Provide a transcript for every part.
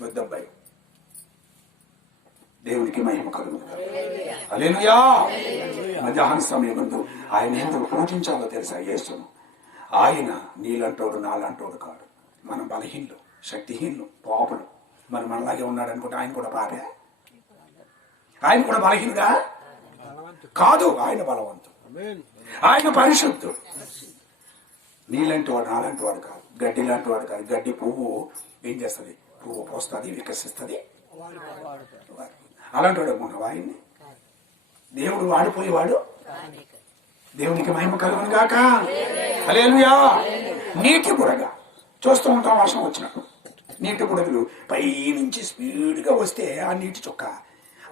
బుద్ధబ్బాయి. దేవునికి మహిమ కలుగును. హల్లెలూయా. మధ్యాహ్న సమయం ముందు ఆయన ఎందుకు పూజించాలో తెలుసా? యేసును. ఆయన నీలంటోడు నాలంటోడు కాడు. మనం బలహీనులు, శక్తిహీనులు, పాపులు. మరి మనలాగే ఉన్నాడు అనుకుంటే ఆయన కూడా పాపే? ఆయన కూడా బలహీనుడా కాదు. ఆయన బలవంతుడు, ఆయన పరిశుద్ధుడు. నీలాంటి వాడు నాలాంటి వాడు కాదు, గడ్డి లాంటి వాడు కాదు. గడ్డి పువ్వు ఏం చేస్తుంది? పువ్వు పోస్తుంది, వికసిస్తుంది. అలాంటి వాడు అనుకున్నావు ఆయన్ని? దేవుడు వాడిపోయేవాడు. దేవునికి మహిమ కలుగును గాక. హల్లెలూయా. నీటి బుడగ చూస్తూ ఉంటాం. వర్షం వచ్చినప్పుడు నీటి బుడగలు పై నుంచి స్పీడ్గా వస్తే ఆ నీటి చుక్క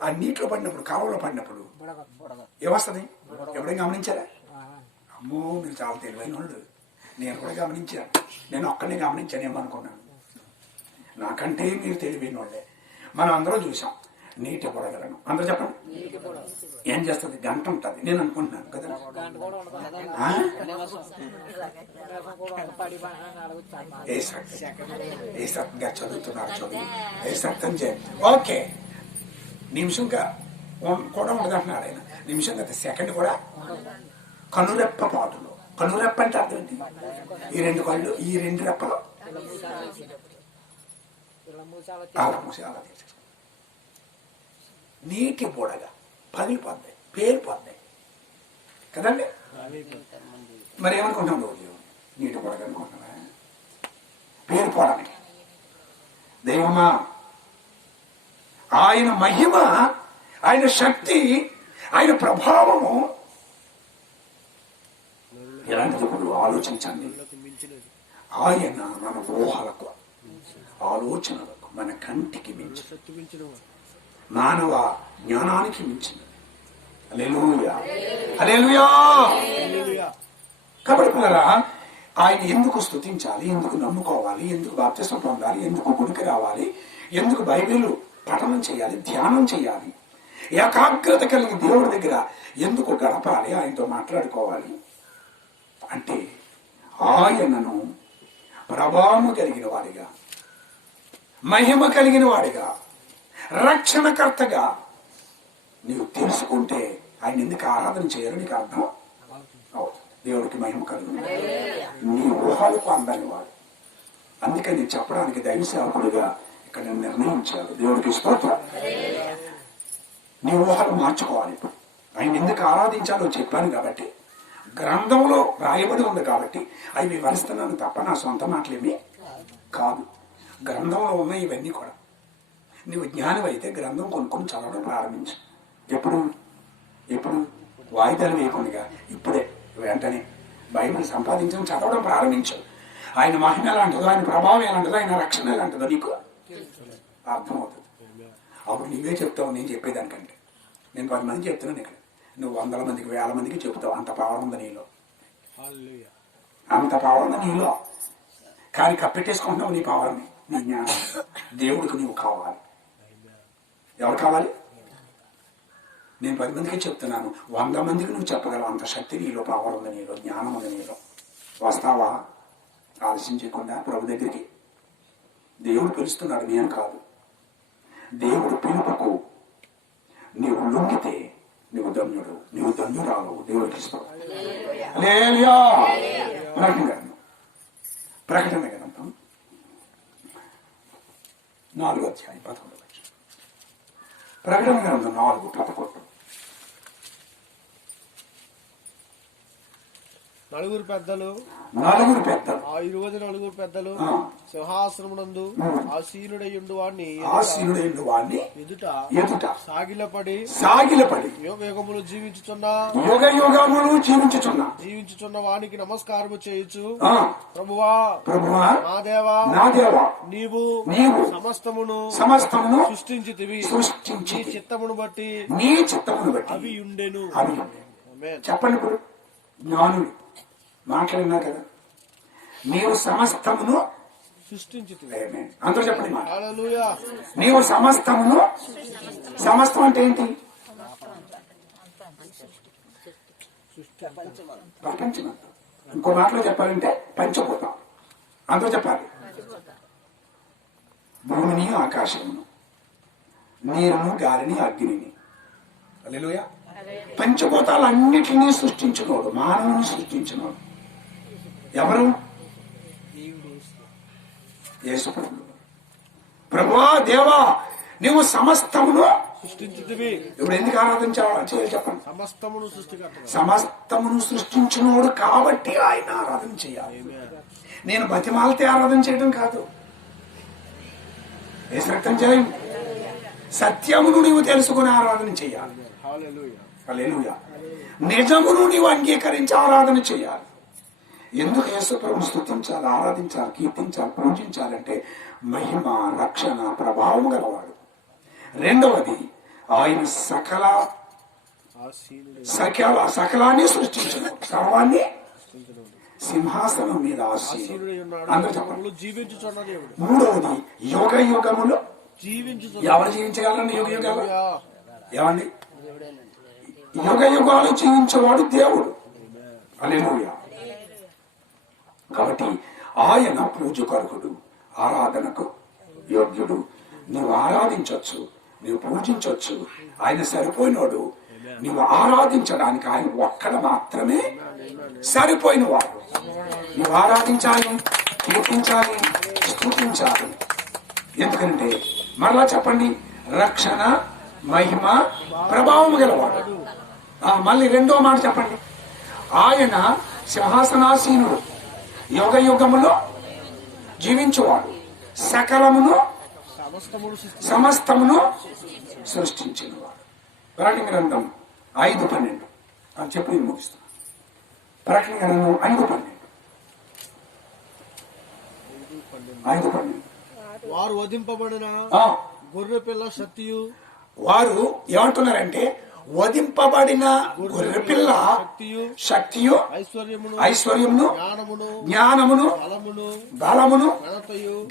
ఆ నీటిలో పడినప్పుడు, కాలంలో పడినప్పుడు ఏమొస్తుంది? ఎప్పుడైనా గమనించారా? అమ్మో, మీరు చాలా తెలివైన వాళ్ళు. నేను కూడా గమనించాను. నేను ఒక్కడిని గమనించానేమో అనుకున్నాను. నాకంటే మీరు తెలివైన వాళ్ళే. మనం అందరం చూసాం నీటి బుడగలను. అందరూ చెప్పండి. ఏం చేస్తుంది? గంట ఉంటుంది నేను అనుకుంటున్నాను కదా. ఏ సత్యంగా చదువుతున్నారు చదువు, ఏ సత్యం చేయండి. ఓకే, నిమిషంగా కూడా ఉండదు అంటున్నాడు ఆయన. నిమిషం కదా, సెకండ్ కూడా. కనురెప్ప పాటులో, కనురెప్ప అంటే అర్థం ఏంటి? ఈ రెండు కళ్ళు, ఈ రెండు రెప్పలు అలా మూసి అలా తీసేస్తాం. నీటి బుడగ పగిలిపోద్దాయి, పేలిపోద్దాయి కదండి. మరి ఏమనుకుంటాం రోజు? నీటి బుడగ అనుకుంటున్నా పేలిపోవడానికి. దైవమా, ఆయన మహిమ, ఆయన శక్తి, ఆయన ప్రభావము ఎలాంటిది? ఇప్పుడు ఆలోచించండి. ఆయన మన ఊహలకు, ఆలోచనలకు, మన కంటికి మించి, మానవ జ్ఞానానికి మించింది. హల్లెలూయా, హల్లెలూయా. కాబట్టి పిల్లరా, ఆయన ఎందుకు స్తుతించాలి, ఎందుకు నమ్ముకోవాలి, ఎందుకు బాప్తిస్మం పొందాలి, ఎందుకు గుడికి రావాలి, ఎందుకు బైబిల్ పఠనం చేయాలి, ధ్యానం చేయాలి, ఏకాగ్రత కలిగి దేవుడి దగ్గర ఎందుకు గడపాలి, ఆయనతో మాట్లాడుకోవాలి అంటే ఆయనను ప్రభావము కలిగిన వాడిగా, మహిమ కలిగిన వాడిగా, రక్షణకర్తగా నీవు తెలుసుకుంటే ఆయన ఎందుకు ఆరాధన చేయాలో నీకు అర్థం అవుతుంది. దేవుడికి మహిమ కలుగును. నీ ఊహలకు అందని వాడు. అందుకని నేను చెప్పడానికి దైవ సేవకుడిగా ఇక్కడ నేను నిర్ణయించాను. దేవుడికి స్తోత్రం. నీ ఊహలు మార్చుకోవాలి. ఇప్పుడు ఆయన ఎందుకు ఆరాధించాలో చెప్పాను కాబట్టి, గ్రంథంలో రాయబడి ఉంది కాబట్టి అవి వివరిస్తున్నాను తప్ప నా సొంత మాటలేమీ కాదు. గ్రంథంలో ఉన్న ఇవన్నీ కూడా. నువ్వు జ్ఞానం అయితే గ్రంథం కొనుక్కొని చదవడం ప్రారంభించు. ఎప్పుడు వాయిదాలు వేయకుండా ఇప్పుడే వెంటనే బైబిల్ సంపాదించడం చదవడం ప్రారంభించు. ఆయన మహిమ ఎలాంటిదో, ఆయన ప్రభావం ఎలాంటిదో, ఆయన రక్షణ ఎలాంటిదో నీకు అర్థమవుతుంది. అప్పుడు నువ్వే చెప్తావు నేను చెప్పేదానికంటే. నేను 10 మంది చెప్తున్నాను ఇక్కడ, నువ్వు 100 మందికి 1000 మందికి చెప్తావు. అంత పవర్ ఉంది నీలో, అంత పవర్ ఉంది నీలో. కానీ కప్పెట్టేసుకుంటున్నావు నీ పవర్ని, నీ జ్ఞానం. దేవుడికి నువ్వు కావాలి. ఎవరు కావాలి? నేను 10 మందికి చెప్తున్నాను, 100 మందికి నువ్వు చెప్పగలవు. అంత శక్తి నీలో, పవర్ ఉంది నీలో, జ్ఞానం ఉంది నీలో. వస్తావా? ఆలోచించకుండా ప్రభు దగ్గరికి. దేవుడు పిలుస్తున్నాడు, నేను కాదు. దేవుడు పిలుపుకు నీవు లొంగితే నువ్వు ధన్యుడు, నువ్వు ధన్యురాలు. దేవుడికి ఇస్తావు. హల్లెలూయా. ప్రకటన గ్రంథం 4:11. ప్రకటన గ్రంథం 4:11. నలుగురు పెద్దలు ఆ 24 పెద్దలు సింహాసనమునందు ఆసీనుడయుండు వాణ్ణి ఎదుట సాగిలపడి యుగయుగములు జీవించుచున్న వానికి నమస్కారము చేయుచు, ప్రభువా నా దేవా నీవు సమస్తమును సృష్టించితివి, నీ చిత్తమును బట్టి అవి ఉండెను. చెప్పండి. ఇప్పుడు జ్ఞానులు మాట్లాడినా కదా, నీవు సమస్తమును సృష్టించితివి. అందరూ చెప్పండి. హల్లెలూయా. నీవు సమస్తమును, సమస్తం అంటే ఏంటి? ప్రపంచం. ఇంకో మాటలో చెప్పాలంటే పంచభూతం. అందరూ చెప్పాలి. భూమిని ఆకాశమును, నీరును గాలిని అగ్నిని. హల్లెలూయా. పంచభూతాలన్నిటినీ సృష్టించినోడు, మానవుని సృష్టించినోడు ఎవరు? యేసుప్రభువు. ప్రభువా దేవా నువ్వు సమస్తమును సృష్టించితివి. ఇప్పుడు ఎందుకు ఆరాధించాలి చెప్పండి. సమస్తమును సృష్టించినోడు కాబట్టి ఆయన ఆరాధన చేయాలి. నేను బతిమాలతే ఆరాధన చేయడం కాదు. రక్తం చేయం, సత్యమును నీవు తెలుసుకుని ఆరాధన చేయాలి. హల్లెలూయా. నిజమును నీవు అంగీకరించి ఆరాధన చేయాలి. ఎందుకు యేసుప్రభుని స్తుతించాలి, ఆరాధించాలి, కీర్తించాలి, పూజించాలంటే మహిమ, రక్షణ, ప్రభావం గలవాడు. రెండవది ఆయన సకలాన్ని సృష్టించను, సర్వాన్ని సింహాసనం మీద అందరూ చెప్పండి. మూడవది యుగ యుగములు ఎవరు జీవించగలరండి? యుగ యుగాలు ఏమండి? యుగ యుగాలు జీవించేవాడు దేవుడు. హల్లెలూయా. కాబట్టి ఆయన పూజకర్హుడు, ఆరాధనకు యోగ్యుడు. నువ్వు ఆరాధించవచ్చు, నువ్వు పూజించవచ్చు. ఆయన సరిపోయినోడు. నువ్వు ఆరాధించడానికి ఆయన ఒక్కడ మాత్రమే సరిపోయిన వాడు. నువ్వు ఆరాధించాలి, కీర్తించాలి, స్తుతించాలి. ఎందుకంటే మరలా చెప్పండి, రక్షణ, మహిమ, ప్రభావం గలవాడు. మళ్ళీ రెండో మాట చెప్పండి, ఆయన సింహాసనాసీనుడు, యుగ యుగములో జీవించువాడు, సకలమును సమస్తమును సృష్టించినవాడు. ప్రకటన గ్రంథం 5:12 అని చెప్పి నేను ముగిస్తాను. ప్రకటన గ్రంథం 5:12 వారు వధింపబడిన గొర్రె పిల్ల శక్తియు, వారు ఏమంటున్నారంటే వధింపబడిన గొర్రెపిల్ల శక్తియు, ఐశ్వర్యమును, జ్ఞానమును, బలమును,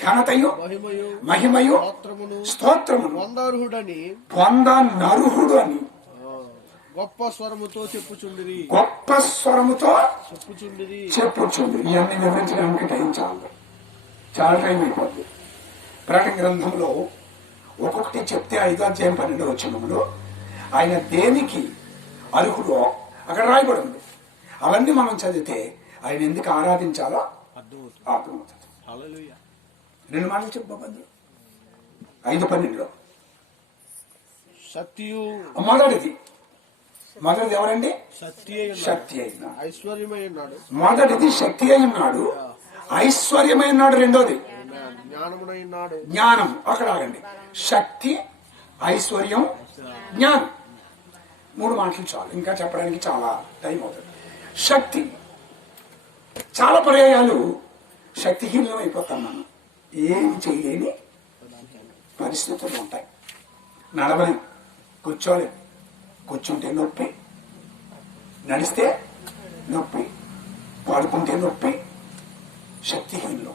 ఘనతయు, మహిమయు, స్తోత్రమును పొందనర్హుడు అని గొప్ప స్వరముతో చెప్పుచుండిరి. ఇవన్నీ వివరించడానికి టైం చాలా టైం అయిపోద్ది. ప్రకటన గ్రంథంలో ఒక్కొక్కటి చెప్తే 5వ అధ్యాయం 12వ వచనంలో ఆయన దేనికి అర్హుడో అక్కడ రాయబడి ఉంది. అవన్నీ మనం చదివితే ఆయన ఎందుకు ఆరాధించాలో అర్థమవుతుంది. 2 మాటలు చెప్పు. 5:12 శక్తియు, మొదటిది ఎవరండి? శక్తి అయిన ఐశ్వర్యమైనాడు. మొదటిది శక్తి అయి ఉన్నాడు, ఐశ్వర్యమైనాడు. రెండోది జ్ఞానం. అక్కడ ఆగండి. శక్తి, ఐశ్వర్యం, జ్ఞానం. 3 మాటలు చాలు, ఇంకా చెప్పడానికి చాలా టైం అవుతుంది. శక్తి, చాలా పర్యాయాలు శక్తిహీనం అయిపోతాం. మనం ఏమి చేయలేని పరిస్థితులు ఉంటాయి. నడవలేం, కూర్చోలేం, కూర్చుంటే నొప్పి, నడిస్తే నొప్పి, పడుకుంటే నొప్పి. శక్తిహీనులు.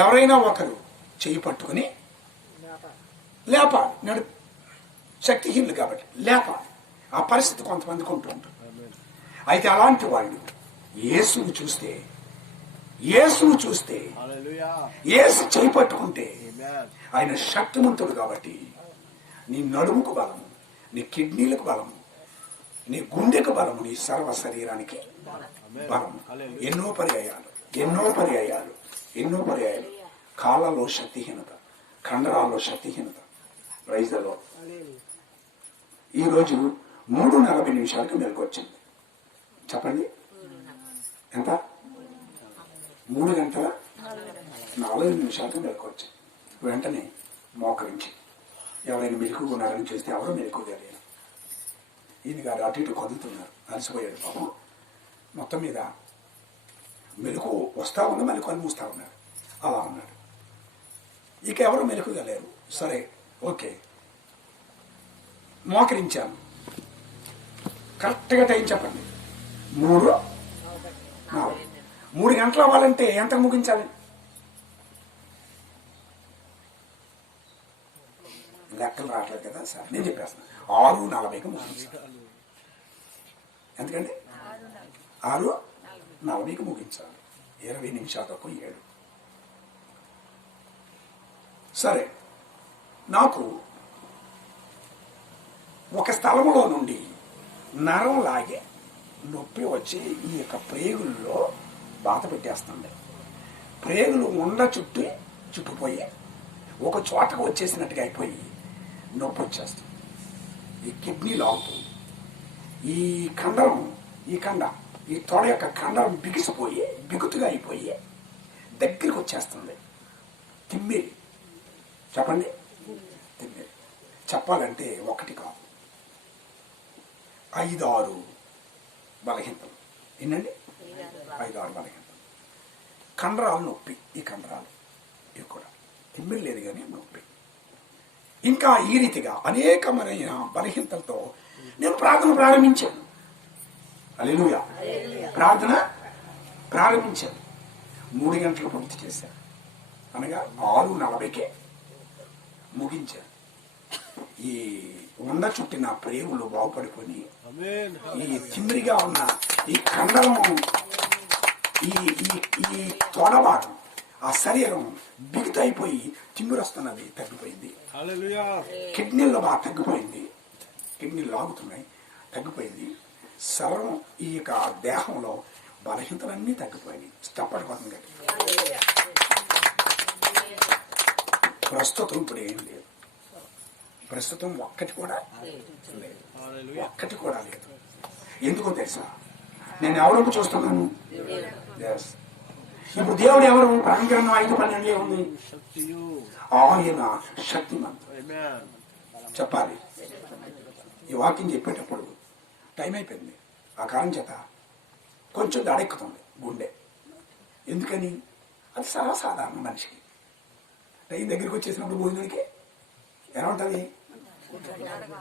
ఎవరైనా ఒకరు చేయి పట్టుకుని లేపాలి. శక్తిహీనులు కాబట్టి లేపాలి. ఆ పరిస్థితి కొంతమందికి ఉంటూ ఉంటుంది. అయితే అలాంటి వాళ్ళు యేసును చూస్తే యేసు చేయి పట్టుకుంటే ఆయన శక్తిమంతుడు కాబట్టి నీ నడుముకు బలము, నీ కిడ్నీలకు బలము, నీ గుండెకు బలము, నీ సర్వ శరీరానికి బలము. ఎన్నో పర్యాయాలు కాళ్ళలో శక్తిహీనత, కండరాల్లో శక్తిహీనత. ప్రైజ్లో ఈరోజు 3:40 మెలకు వచ్చింది. చెప్పండి ఎంత? 3:40 మెలకు వచ్చింది. వెంటనే మోకరించి ఎవరైనా మెలకు ఉన్నారని చూస్తే ఎవరో మెలకుగా లేరు. ఈయన గారు అటు ఇటు కదులుతున్నారు, అలసిపోయాడు పాపం. మొత్తం మీద మెలకు వస్తా ఉన్న మెలకు అని మూస్తా ఉన్నారు. అలా ఉన్నాడు. ఇక ఎవరు మెలకుగా లేరు. సరే, ఓకే, మోకరించాను. కరెక్ట్గా టైం చెప్పండి. 3 గంటలు అవ్వాలంటే ఎంత ముగించాలి? లెక్కలు రావట్లేదు కదా సార్, నేను చెప్పేస్తాను. 6:40కి ముగించాలి. ఎందుకండి 6:40కి ముగించాలి. 20 నిమిషాలకు 7. సరే, నాకు ఒక స్థలంలో నుండి నరం లాగే నొప్పి వచ్చి ఈ యొక్క ప్రేగుల్లో బాధ పెట్టేస్తుంది. ప్రేగులు ఉండ చుట్టుపోయి ఒక చోటకు వచ్చేసినట్టుగా అయిపోయి నొప్పి వచ్చేస్తుంది. ఈ కిడ్నీ లాగుతుంది. ఈ కండరం ఈ తొడ యొక్క కండరం బిగిసిపోయి బిగుతుగా అయిపోయి దగ్గరికి వచ్చేస్తుంది. తిమ్మిరి, చెప్పండి, తిమ్మిరి. చెప్పాలంటే ఒకటి కాదు, 5-6 బలహీనతలు. ఏంటండి? 5-6 బలహీనతలు. కండరాలు నొప్పి, ఈ కండరాలు ఇవి కూడా తిమ్మిరి లేదు కానీ నొప్పి. ఇంకా ఈ రీతిగా అనేకమైన బలహీనతలతో నేను ప్రార్థన ప్రారంభించాను. హల్లెలూయా. ప్రార్థన ప్రారంభించాను. 3 గంటలు పూర్తి చేశాను, అనగా 6:40కే ముగించాను. ఈ ఉండ చుట్టిన ప్రేగులు బాగుపడుకొని ఈ తిమ్మిరిగా ఉన్న ఈ కండరం, ఈ తొడబాటు, ఆ శరీరం బిగుతైపోయి తిమ్మిరి వస్తున్నది తగ్గిపోయింది. కిడ్నీలో బాగా తగ్గిపోయింది, కిడ్నీలు లాగుతున్నాయి, తగ్గిపోయింది. సర్వం ఈ యొక్క దేహంలో బలహీనతలన్నీ తగ్గిపోయినాయి. తప్పటిపోతుంది. ప్రస్తుతం ఇప్పుడు ఏం లేదు, ప్రస్తుతం ఒక్కటి కూడా లేదు, ఒక్కటి కూడా లేదు. ఎందుకో తెలుసా? నేను ఎవరికి చూస్తున్నాను? ఇప్పుడు దేవుడు ఎవరు? ప్రాంగణం 5:12 ఉంది, ఆయన శక్తిమంతుడు. చెప్పాలి. ఈ వాక్యం చెప్పేటప్పుడు టైం అయిపోయింది. ఆ కారణం చేత కొంచెం దడెక్కుతుంది గుండె. ఎందుకని? అది సర్వసాధారణ మనిషికి. టైం దగ్గరికి వచ్చేసినప్పుడు భోజనానికి ఎలా ఉంటుంది?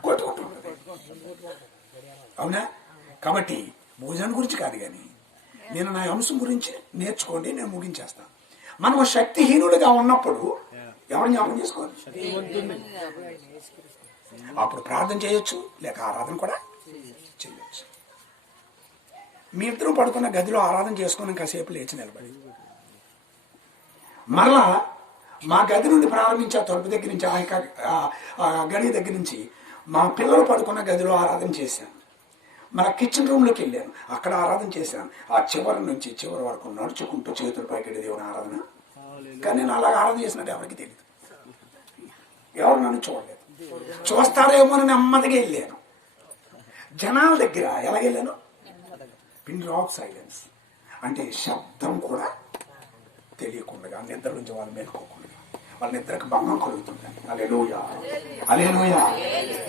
కొట్టుకుంటుంది. అవునా? కాబట్టి భోజనం గురించి కాదు, కానీ నేను నా అంశం గురించి నేర్చుకోండి, నేను ముగించేస్తాను. మనం శక్తిహీనుడిగా ఉన్నప్పుడు ఎవరిని జ్ఞాపకం చేసుకోవాలి? అప్పుడు ప్రార్థన చేయొచ్చు, లేక ఆరాధన కూడా చేయొచ్చు. మీ ఇద్దరు పడుకున్న గదిలో ఆరాధన చేసుకుని కాసేపు లేచి నిలబడి మరలా మా గది నుండి ప్రారంభించే తలుపు దగ్గర నుంచి, ఆ గడి దగ్గర నుంచి మా పిల్లలు పడుకున్న గదిలో ఆరాధన చేశాను. మన కిచెన్ రూమ్లోకి వెళ్ళాను, అక్కడ ఆరాధన చేశాను. ఆ చివరి నుంచి చివరి వరకు నడుచుకుంటూ చేతుల పైకి దేవుని ఆరాధన. కానీ నేను అలాగ ఆరాధన చేసినట్టు ఎవరికి తెలియదు, ఎవరు నన్ను చూడలేదు. చూస్తారేమో అని నెమ్మదిగా వెళ్ళాను. జనాల దగ్గర ఎలాగెళ్ళాను? పిన్ డ్రాప్ సైలెన్స్, అంటే శబ్దం కూడా తెలియకుండా నిద్ర నుంచి వాళ్ళు మేలుకోకుండా వాళ్ళ నిద్రకు భంగం కలుగుతుంది. హల్లెలూయా, హల్లెలూయా.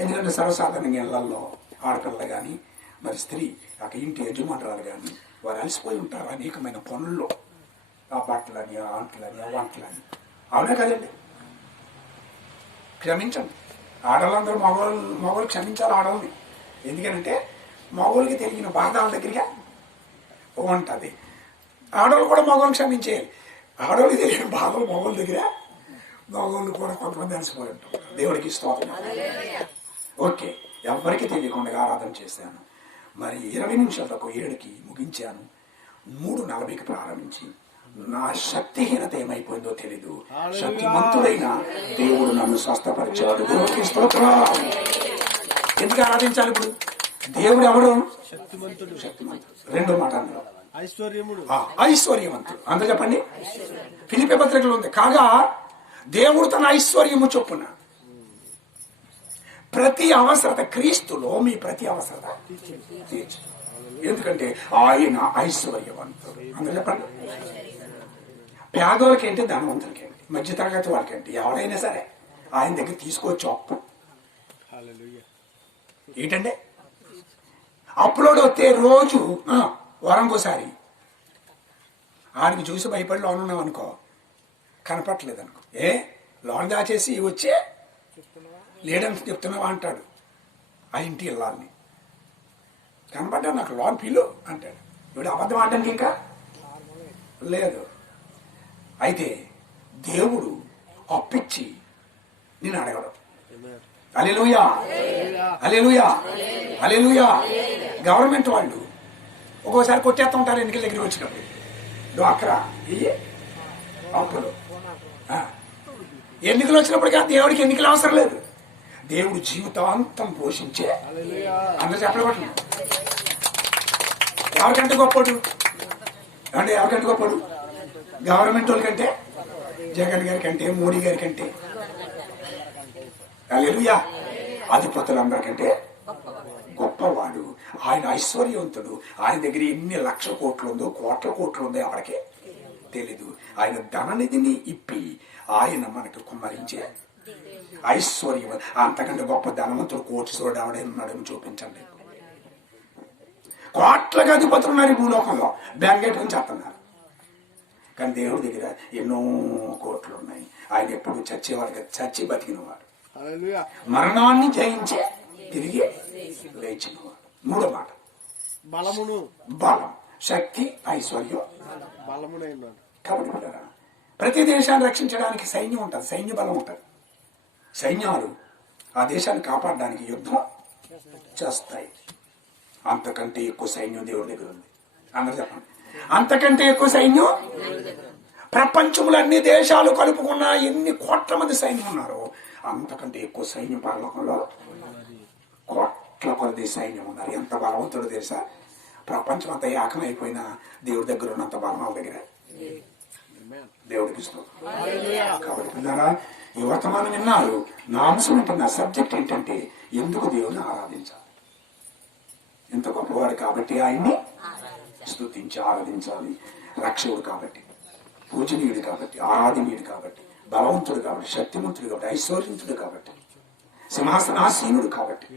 ఎందుకంటే సర్వసాధారణంగా ఇళ్లలో ఆడపిల్లలు కానీ, మరి స్త్రీ ఆ ఇంటి యజమానురాలు కానీ, వారు అలసిపోయి ఉంటారు అనేకమైన పనుల్లో. ఆ బట్టలని, ఆ ఆంట్లని, ఆ వంటలని. అవునా కదండి? క్షమించండి ఆడవాళ్ళందరూ, మగవాళ్ళు క్షమించాలి ఆడవాళ్ళని. ఎందుకంటే మగవాళ్ళకి తెలియని బాధ వాళ్ళ దగ్గరగా ఉంటుంది. ఆడవాళ్ళు కూడా మగవాళ్ళని క్షమించేయాలి. ఆడవాళ్ళకి తెలియని బాధలు మగవాళ్ళ దగ్గర, మగవాళ్ళు కూడా కొంతమంది అలసిపోయి ఉంటారు. దేవుడికి స్తోత్రం. ఓకే, ఎవరికి తెలియకుండా ఆరాధన చేశాను. మరి 20 నిమిషాలకు 7కి ముగించాను. 3:40కి ప్రారంభించి నా శక్తిహీనత ఏమైపోయిందో తెలీదు, శక్తిమంతుడైన దేవుడు నన్ను స్వస్థపరిచాడు. దేవుడికి స్తోత్రం. ఎందుకు ఆరాధించాలి? ఇప్పుడు దేవుడు ఎవడు? శక్తిమంతుడు. రెండో మాట అందులో ఐశ్వర్యవంతుడు. అందరూ చెప్పండి. ఫిలిప్పీ పత్రికలో ఉంది, కాగా దేవుడు తన ఐశ్వర్యము చొప్పున ప్రతి అవసరత, క్రీస్తులో మీ ప్రతి అవసరత తీర్చు. ఎందుకంటే ఆయన ఐశ్వర్యవంతుడు. అందరూ చెప్పండి. పేదోళ్ళకేంటి, ధనవంతులకేంటి, మధ్యతరగతి వాళ్ళకేంటి, ఎవరైనా సరే ఆయన దగ్గర తీసుకోవచ్చు అప్పు. ఏంటంటే అప్లోడ్ వస్తే రోజు వారంకోసారి ఆడికి చూసి భయపడి లోన్ ఉన్నాం అనుకో, కనపట్లేదు అనుకో, లోన్ దాచేసి వచ్చే లేడని చెప్తున్నావా అంటాడు. ఆ ఇంటి ఇళ్ళని కనపడ్డా నాకు లోన్ పిలు అంటాడు. ఇప్పుడు అబద్ధం ఆడడానికి ఇంకా లేదు. అయితే దేవుడు అప్పిచ్చి నేను అడగడం. హల్లెలూయా, హల్లెలూయా, హల్లెలూయా. గవర్నమెంట్ వాళ్ళు ఒక్కోసారి కొట్టేస్తూ ఉంటారు ఎన్నికల దగ్గర వచ్చినప్పుడు. డ్వాక్రా అప్పులు ఎన్నికలు వచ్చినప్పటికీ ఆ దేవుడికి ఎన్నికలు అవసరం లేదు. దేవుడు జీవితాంతం పోషించే అందరూ చెప్పబడి ఎవరికంటే గొప్పడు అంటే ఎవరికంటే గొప్పడు? గవర్నమెంట్ వాళ్ళ కంటే, జగన్ గారి కంటే, మోడీ గారి కంటే, హల్లెలూయా, అధిపతులందరికంటే గొప్పవాడు. ఆయన ఐశ్వర్యవంతుడు. ఆయన దగ్గర ఎన్ని లక్షల కోట్లు ఉందో, కోట్ల కోట్లు ఉందో ఎవరికి తెలీదు. ఆయన ధననిధిని ఇప్పి ఆయన మనకు కుమ్మరించే ఐశ్వర్యం. అంతకంటే గొప్ప ధనవంతుడు కోటి చూడవడే ఉన్నాడని చూపించండి. కోట్లకి అధిపతులు ఉన్నారు ఈ భూలోకంలో, బెంగెట్టుకుని చేస్తున్నారు. కానీ దేవుడి దగ్గర ఎన్నో కోట్లు ఉన్నాయి. ఆయన ఎప్పుడు చచ్చేవాడికి చచ్చి బతికినవాడు, మరణాన్ని జయించే తిరిగి లేచినవాడు. మూడో మాట బలమును, బలం, శక్తి, ఐశ్వర్యం, బలమునైనాడు. కాబట్టి పిల్లరా, ప్రతి దేశాన్ని రక్షించడానికి సైన్యం ఉంటుంది, సైన్య బలం ఉంటుంది. సైన్యాలు ఆ దేశాన్ని కాపాడడానికి యుద్ధం చేస్తాయి. అంతకంటే ఎక్కువ సైన్యం దేవుడి దగ్గర ఉంది. అందరూ చెప్పండి, అంతకంటే ఎక్కువ సైన్యం ప్రపంచంలో అన్ని దేశాలు కలుపుకున్న ఎన్ని కోట్ల మంది సైన్యం ఉన్నారో అంతకంటే ఎక్కువ సైన్యం పరలోకంలో కోట్ల కొలది సైన్యం ఉన్నారు. ఎంత బలవంతుడు తెలుసా? ప్రపంచం అంతా ఏకమైపోయినా దేవుడి దగ్గర ఉన్నంత బలం వాళ్ళ దగ్గర దేవుడికి ఇష్టం. కాబట్టి పిల్లరా, ఈ వర్తమానం విన్నారు. నా అంశం ఏంటంటే, నా సబ్జెక్ట్ ఏంటంటే, ఎందుకు దేవుడిని ఆరాధించాలి? ఎంత గొప్పవాడు కాబట్టి ఆయన్ని స్తుతించి ఆరాధించాలి. రక్షకుడు కాబట్టి, పూజనీయుడు కాబట్టి, ఆరాధనీయుడు కాబట్టి, బలవంతుడు కాబట్టి, శక్తివంతుడు కాబట్టి, ఐశ్వర్యంతుడు కాబట్టి, సింహాసనాసీనుడు కాబట్టి,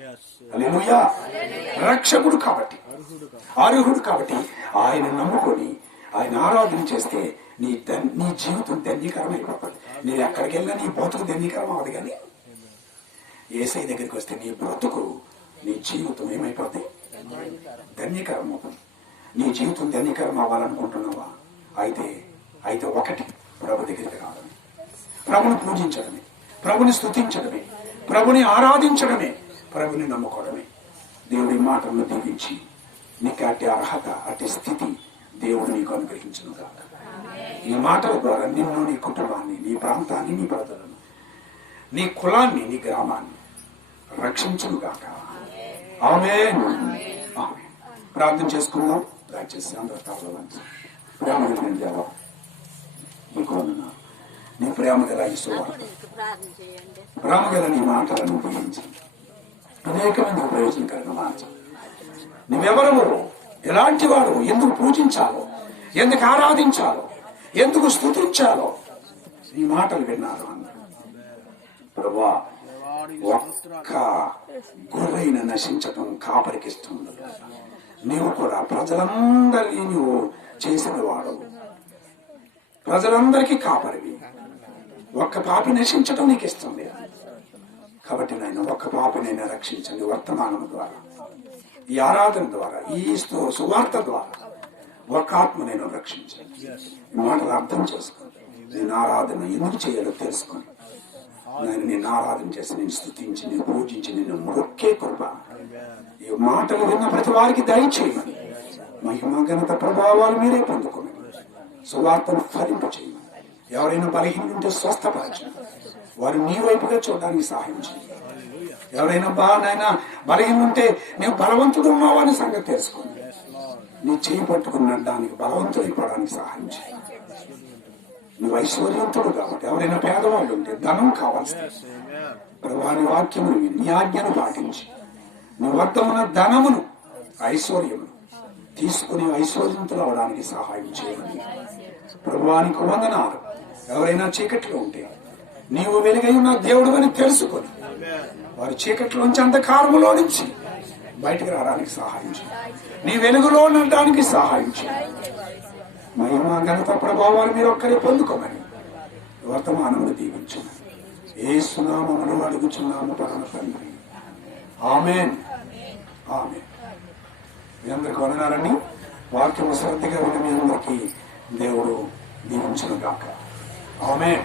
హల్లెలూయా, రక్షకుడు కాబట్టి, అర్హుడు కాబట్టి ఆయన నమ్ముకొని ఆయన ఆరాధన చేస్తే నీ జీవితం ధన్యకరం అయిపోతుంది. నేను ఎక్కడికి వెళ్ళినా నీ బ్రతుకు ధన్యకరం అవ్వదు. కానీ యేసయ్య దగ్గరికి వస్తే నీ బ్రతుకు, నీ జీవితం ఏమైపోతుంది? ధన్యకరం అవుతుంది. నీ జీవితం ధన్యకరం అవ్వాలనుకుంటున్నావా? అయితే ఒకటి, ప్రభు దగ్గరికి రావడమే, ప్రభుని పూజించడమే, ప్రభుని స్తుతించడమే, ప్రభుని ఆరాధించడమే, ప్రభుని నమ్ముకోవడమే. దేవుడి మాటలను దీవించి నీకు అట్టి అర్హత, అట్టి స్థితి దేవుడు నీకు అనుగ్రహించును కాక. ఈ మాటల ద్వారా నిన్ను, నీ కుటుంబాన్ని, నీ ప్రాంతాన్ని, నీ ప్రజలను, నీ కులాన్ని, నీ గ్రామాన్ని రక్షించును కాక. ఆమేన్. ఆమేన్. ప్రార్థన చేసుకుందాం. దయచేసి అందరూ తప్పవచ్చు. ప్రేమ కలిగిన దేవా, నీకు వందనాలు. నీ ప్రేమ గల ఈ సువార్త, ప్రేమ గల నీ మాటలను ఉపయోగించి అనేక మంది ప్రయోజనకరంగా మార్చాలి. నువ్వెవరవు, ఎలాంటి వాడు, ఎందుకు పూజించాలో, ఎందుకు ఆరాధించాలో, ఎందుకు స్తుతించాలో ఈ మాటలు విన్నారు అందరూ. ప్రభువా, ఒక్క గొర్రెన నశించటం కాపరికి ఇష్టం ఉండదు. నీవు కూడా ప్రజలందరినీ నువ్వు చేసిన వాడు, ప్రజలందరికీ కాపరివి. ఒక్క పాపి నశించటం నీకు ఇష్టం లేదు. కాబట్టి నాయన, ఒక్క పాపినైనా రక్షించండి. వర్తమానం ద్వారా, ఈ ఆరాధన ద్వారా, ఈ సువార్త ద్వారా ఒక ఆత్మనైనా రక్షించండి. ఈ మాటలు అర్థం చేసుకోండి. నేను ఆరాధన ఎందుకు చేయాలో తెలుసుకోండి. నేను ఆరాధన చేసి, నేను స్తుతించి, నేను పూజించి, నేను మొక్కే కృప ఈ మాటలు విన్న ప్రతి వారికి దయచేయమని, మహిమ ఘనత ప్రభావాలు మీరే పొందుకోమని, సువార్తను ఫలింప చేయమని, ఎవరైనా బలహీన ఉంటే స్వస్థపరచండి. వారు నీ వైపుగా చూడడానికి సహాయం చేయండి. ఎవరైనా నాయన బలహీన ఉంటే నేను బలవంతుడు ఉన్నావని సంగతి తెలుసుకోండి. నీ చేయి పట్టుకున్న దానికి బలవంతుడు అయిపోవడానికి సహాయం చేయండి. నువ్వు ఐశ్వర్యవంతుడు కాబట్టి, ఎవరైనా పేదవాళ్ళు ఉంటే ధనం కావాల్సి, ప్రభువాని వాక్యమును, నీ ఆజ్ఞను పాటించి నీ వద్ద ఉన్న ధనమును, ఐశ్వర్యమును తీసుకుని ఐశ్వర్యంతులు అవడానికి సహాయం చేయమని ప్రభువానికి వందనాలు. ఎవరైనా చీకట్లో ఉంటే నీవు వెలుగై ఉన్న దేవుడు అని తెలుసుకొని వారి చీకట్లోంచి, అంధకారములో నుంచి బయటకు రావడానికి సహాయం చేయి. నీ వెలుగులో ఉండడానికి సహాయం చేయి. మహిమ ఘనత ప్రభావాలు మీరు ఒక్కరే పొందుకోమని వర్తమానమును దీవించమని యేసు నామములో అడుగుచున్నాము పరమ తండ్రి. ఆమేన్. ఆమేన్. మీ అందరికి వందనాలండి. వాక్యము శ్రద్ధగా విని మీ అందరికీ దేవుడు దీవించును గాక. ఆమేన్.